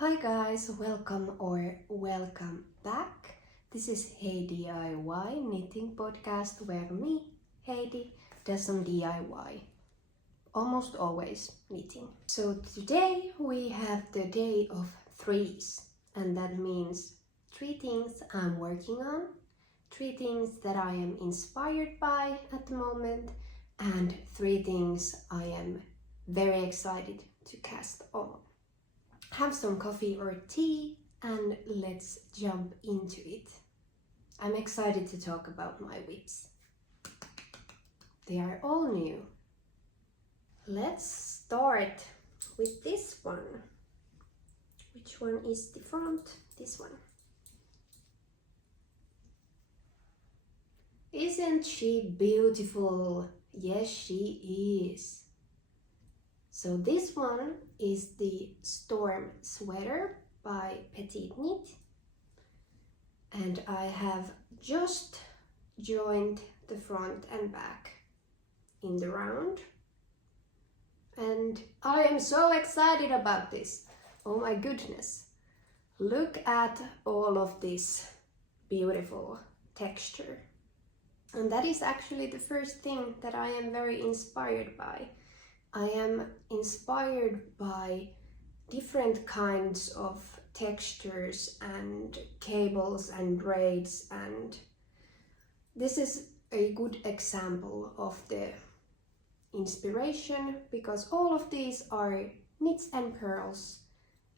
Hi guys, welcome back. This is Heidiy DIY knitting podcast where me, Heidiy, does some DIY. Almost always knitting. So today we have the day of threes, and that means 3 things I'm working on, 3 things that I am inspired by at the moment, and 3 things I am very excited to cast on. Have some coffee or tea and let's jump into it. I'm excited to talk about my whips. They are all new. Let's start with this one. Which one is the front? This one. Isn't she beautiful? Yes, she is. So this one is the Storm Sweater by Petiteknit, and I have just joined the front and back in the round, and I am so excited about this. Oh my goodness, look at all of this beautiful texture, and that is actually the first thing that I am very inspired by. I am inspired by different kinds of textures and cables and braids, and this is a good example of the inspiration because all of these are knits and purls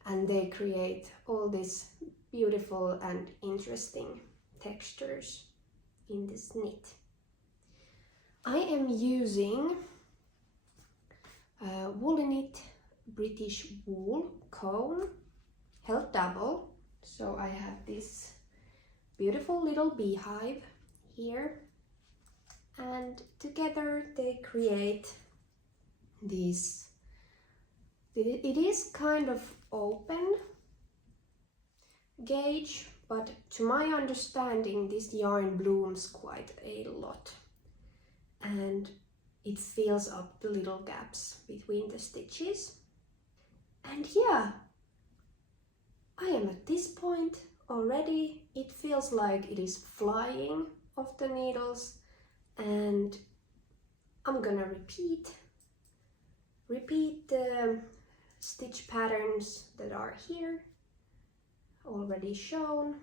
and they create all these beautiful and interesting textures in this knit. I am using Ullen British wool cone, held double. So I have this beautiful little beehive here, and together they create this. It is kind of open gauge, but to my understanding this yarn blooms quite a lot, and it fills up the little gaps between the stitches. And yeah, I am at this point already. It feels like it is flying off the needles, and I'm gonna repeat the stitch patterns that are here already shown,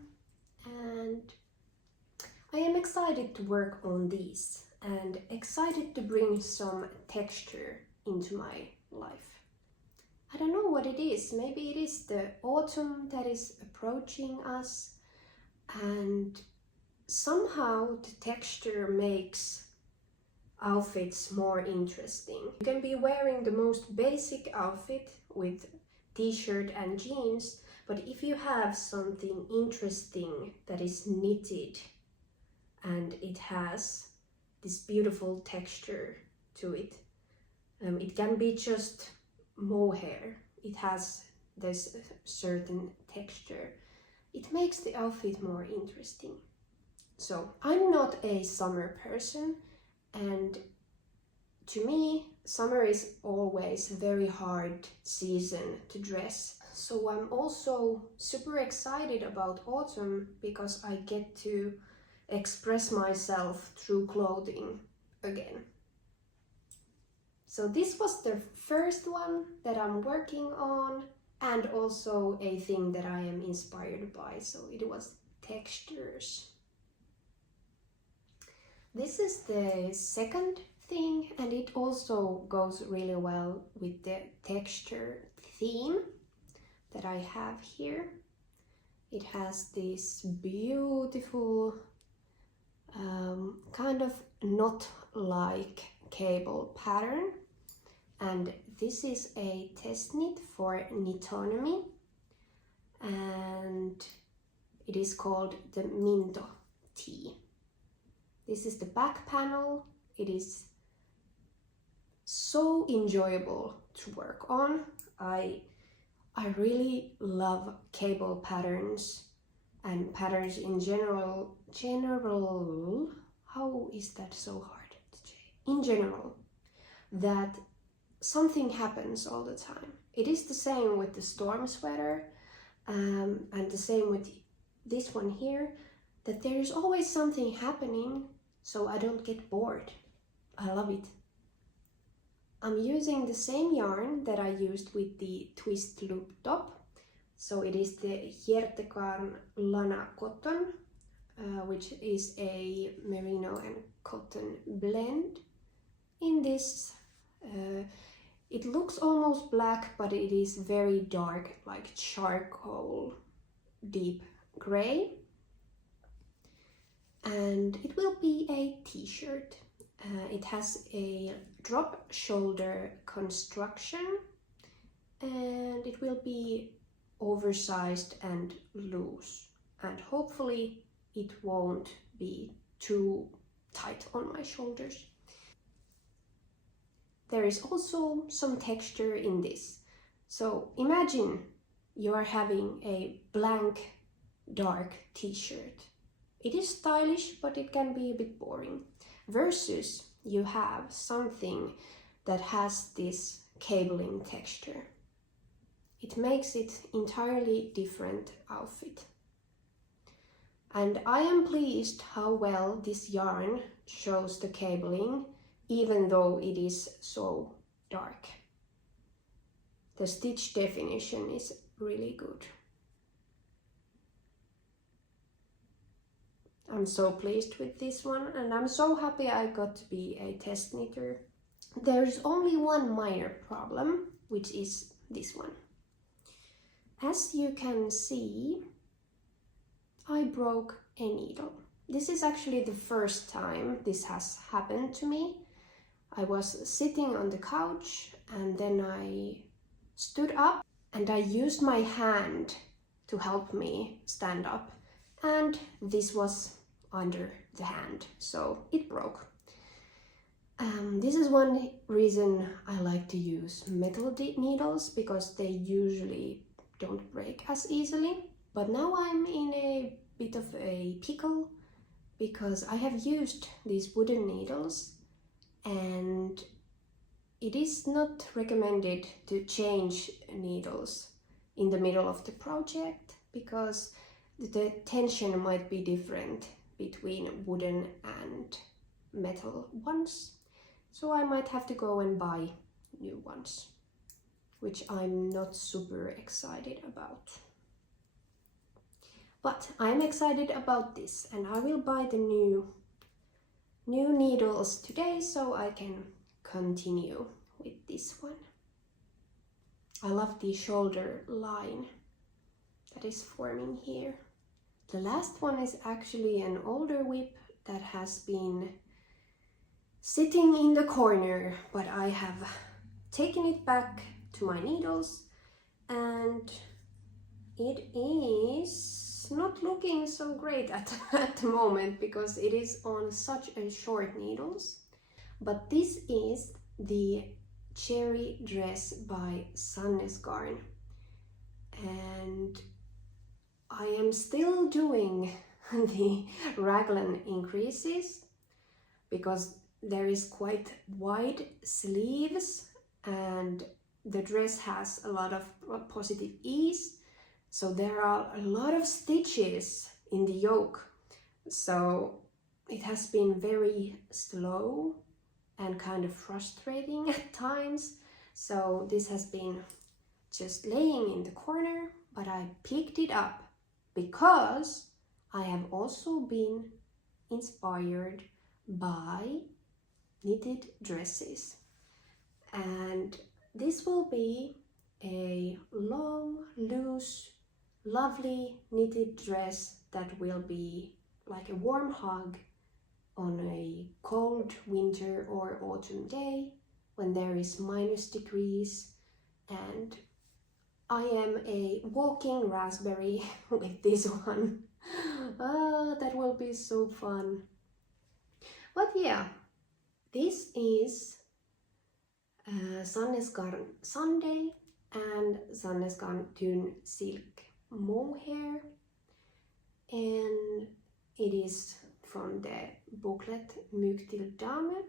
and I am excited to work on these and excited to bring some texture into my life. I don't know what it is. Maybe it is the autumn that is approaching us, and somehow the texture makes outfits more interesting. You can be wearing the most basic outfit with t-shirt and jeans, but if you have something interesting that is knitted and it has this beautiful texture to it. It can be just mohair. It has this certain texture. It makes the outfit more interesting. So I'm not a summer person, and to me summer is always a very hard season to dress. So I'm also super excited about autumn because I get to express myself through clothing again. So this was the first one that I'm working on, and also a thing that I am inspired by, so it was textures. This is the second thing, and it also goes really well with the texture theme that I have here. It has this beautiful kind of knot-like cable pattern, and this is a test knit for Knitonomy, and it is called the Minto tee. This is the back panel. It is so enjoyable to work on. I really love cable patterns and patterns in general, how is that so hard to say? In general, that something happens all the time. It is the same with the storm sweater. and the same with this one here, that there is always something happening, so I don't get bored. I love it. I'm using the same yarn that I used with the twist loop top. So it is the Hjertegarn Lana Cotton, which is a merino and cotton blend. In this, it looks almost black, but it is very dark, like charcoal, deep gray. And it will be a t-shirt. It has a drop shoulder construction, and it will be oversized and loose, and hopefully it won't be too tight on my shoulders. There is also some texture in this. So imagine you are having a blank dark t-shirt. It is stylish, but it can be a bit boring. Versus you have something that has this cabling texture. It makes it entirely different outfit. And I am pleased how well this yarn shows the cabling, even though it is so dark. The stitch definition is really good. I'm so pleased with this one, and I'm so happy I got to be a test knitter. There's only one minor problem, which is this one. As you can see, I broke a needle. This is actually the first time this has happened to me. I was sitting on the couch and then I stood up and I used my hand to help me stand up, and this was under the hand, so it broke. This is one reason I like to use metal needles, because they usually don't break as easily. But now I'm in a bit of a pickle because I have used these wooden needles, and it is not recommended to change needles in the middle of the project because the tension might be different between wooden and metal ones. So I might have to go and buy new ones, which I'm not super excited about. But I'm excited about this, and I will buy the new needles today so I can continue with this one. I love the shoulder line that is forming here. The last one is actually an older whip that has been sitting in the corner, but I have taken it back to my needles, and it is not looking so great at the moment because it is on such a short needles. But this is the Cherry Dress by Sandnes garn, and I am still doing the raglan increases because there is quite wide sleeves and the dress has a lot of positive ease, so there are a lot of stitches in the yoke, so it has been very slow and kind of frustrating at times. So this has been just laying in the corner, but I picked it up because I have also been inspired by knitted dresses, and this will be a long, loose, lovely knitted dress that will be like a warm hug on a cold winter or autumn day when there is -degrees, and I am a walking raspberry with this one. That will be so fun. But yeah, this is Sandnes garn Sunday and Sandnes garn Dun Silk Mohair, and it is from the booklet Mjuk till Dame.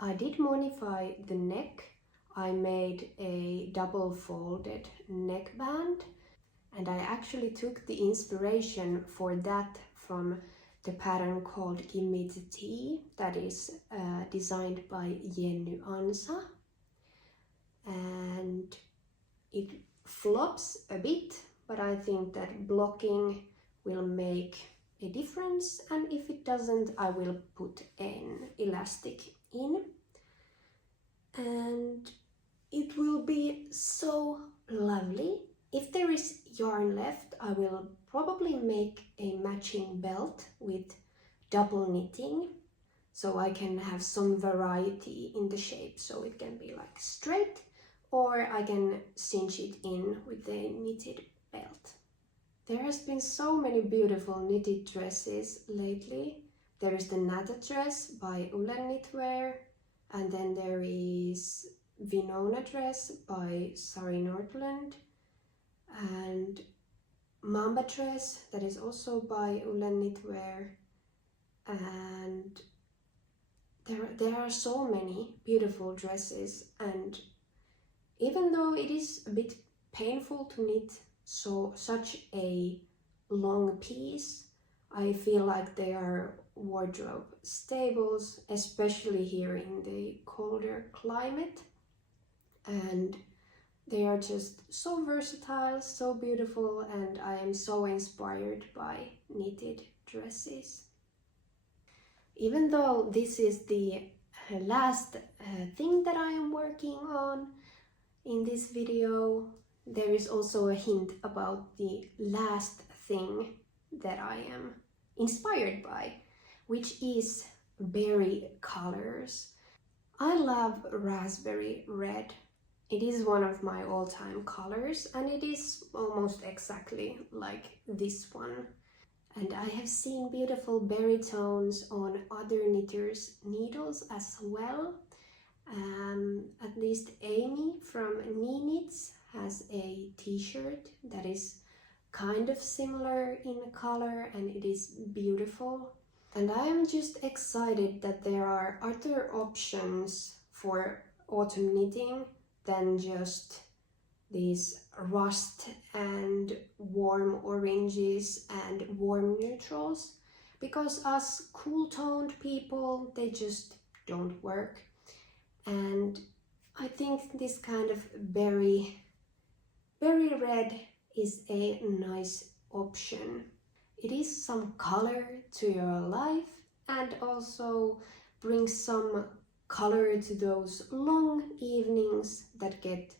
I did modify the neck. I made a double folded neckband, And I actually took the inspiration for that from the pattern called Give Me the Tea, that is designed by Jenny Ansa. And it flops a bit, but I think that blocking will make a difference, and if it doesn't, I will put an elastic in. And it will be so lovely. If there is yarn left, I will probably make a matching belt with double knitting, so I can have some variety in the shape, so it can be like straight, or I can cinch it in with a knitted belt. There has been so many beautiful knitted dresses lately. There is the Nata dress by Ullen knitwear, and then there is Winona dress by Sari Nordlund, and Mamba dress that is also by Ullen knitwear, and there are so many beautiful dresses. And even though it is a bit painful to knit such a long piece, I feel like they are wardrobe staples, especially here in the colder climate. And they are just so versatile, so beautiful, and I am so inspired by knitted dresses. Even though this is the last thing that I am working on in this video, there is also a hint about the last thing that I am inspired by, which is berry colors. I love raspberry red. It is one of my all-time colors, and it is almost exactly like this one. And I have seen beautiful berry tones on other knitters' needles as well. At least Amy from Knits has a t-shirt that is kind of similar in color, and it is beautiful. And I am just excited that there are other options for autumn knitting than just these rust and warm oranges and warm neutrals, because us cool-toned people, they just don't work. And I think this kind of berry red is a nice option. It is some color to your life, and also brings some color to those long evenings that get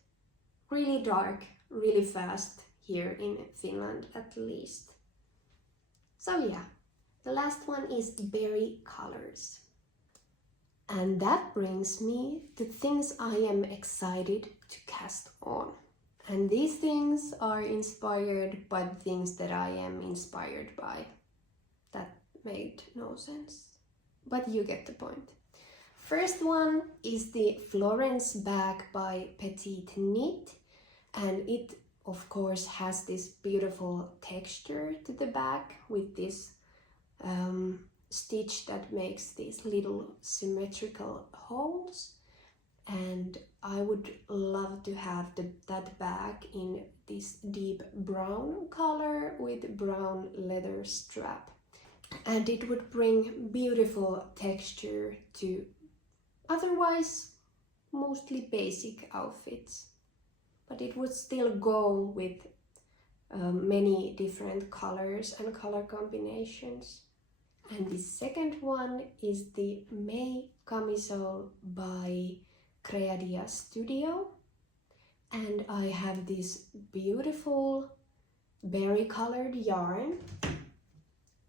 really dark really fast here in Finland, at least. So yeah, the last one is berry colors. And that brings me to things I am excited to cast on. And these things are inspired by the things that I am inspired by. That made no sense, but you get the point. First one is the Florence bag by Petiteknit, and it of course has this beautiful texture to the back with this stitch that makes these little symmetrical holes. And I would love to have that bag in this deep brown color with brown leather strap, and it would bring beautiful texture to otherwise mostly basic outfits, but it would still go with many different colors and color combinations. And the second one is the May camisole by Creadia Studio, and I have this beautiful berry colored yarn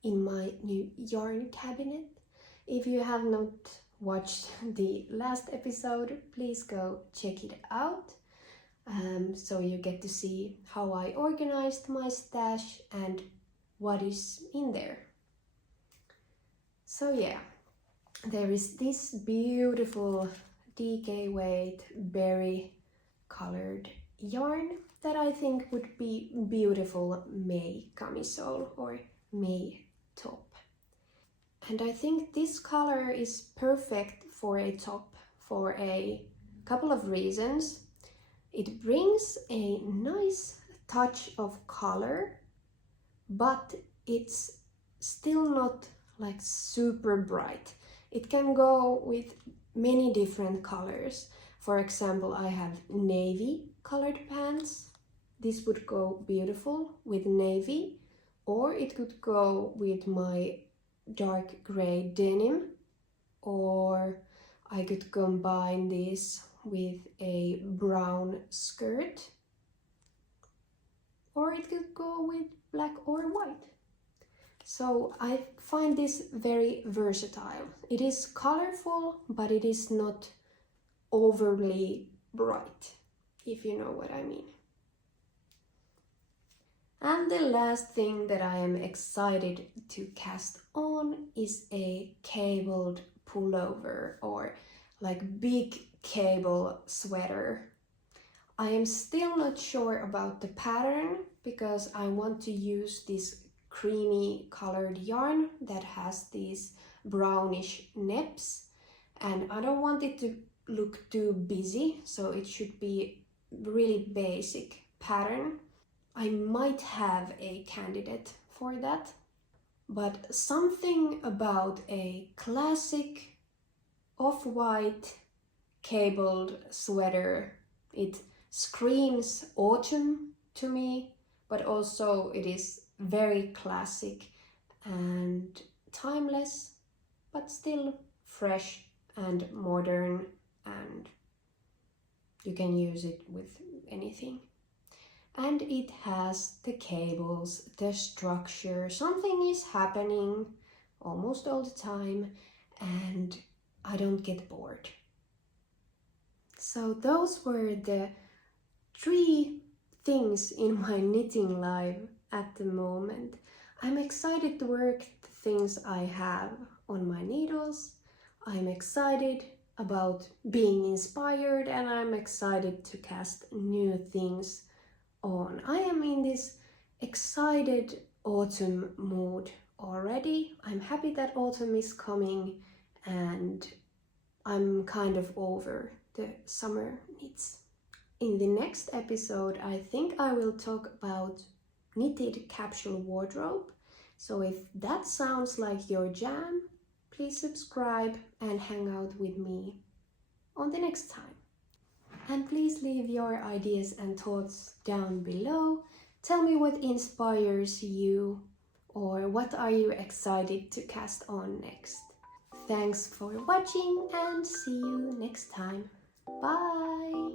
in my new yarn cabinet. If you have not watched the last episode, please go check it out, so you get to see how I organized my stash and what is in there. So yeah, there is this beautiful DK weight berry colored yarn that I think would be beautiful May camisole or May top. And I think this color is perfect for a top for a couple of reasons. It brings a nice touch of color, but it's still not like super bright. It can go with many different colors. For example, I have navy colored pants. This would go beautiful with navy, or it could go with my dark gray denim, or I could combine this with a brown skirt, or it could go with black or white. So I find this very versatile. It is colorful, but it is not overly bright, if you know what I mean. And the last thing that I am excited to cast on is a cabled pullover, or like big cable sweater. I am still not sure about the pattern because I want to use this creamy colored yarn that has these brownish nips, and I don't want it to look too busy, so it should be really basic pattern. I might have a candidate for that, but something about a classic off-white cabled sweater, it screams autumn to me, but also it is very classic and timeless, but still fresh and modern, and you can use it with anything. And it has the cables, the structure, something is happening almost all the time, and I don't get bored. So those were the 3 things in my knitting life at the moment. I'm excited to work the things I have on my needles. I'm excited about being inspired, and I'm excited to cast new things on. I am in this excited autumn mood already. I'm happy that autumn is coming, and I'm kind of over the summer knits. In the next episode, I think I will talk about knitted capsule wardrobe. So if that sounds like your jam, please subscribe and hang out with me on the next time. And please leave your ideas and thoughts down below. Tell me what inspires you, or what are you excited to cast on next. Thanks for watching, and see you next time. Bye!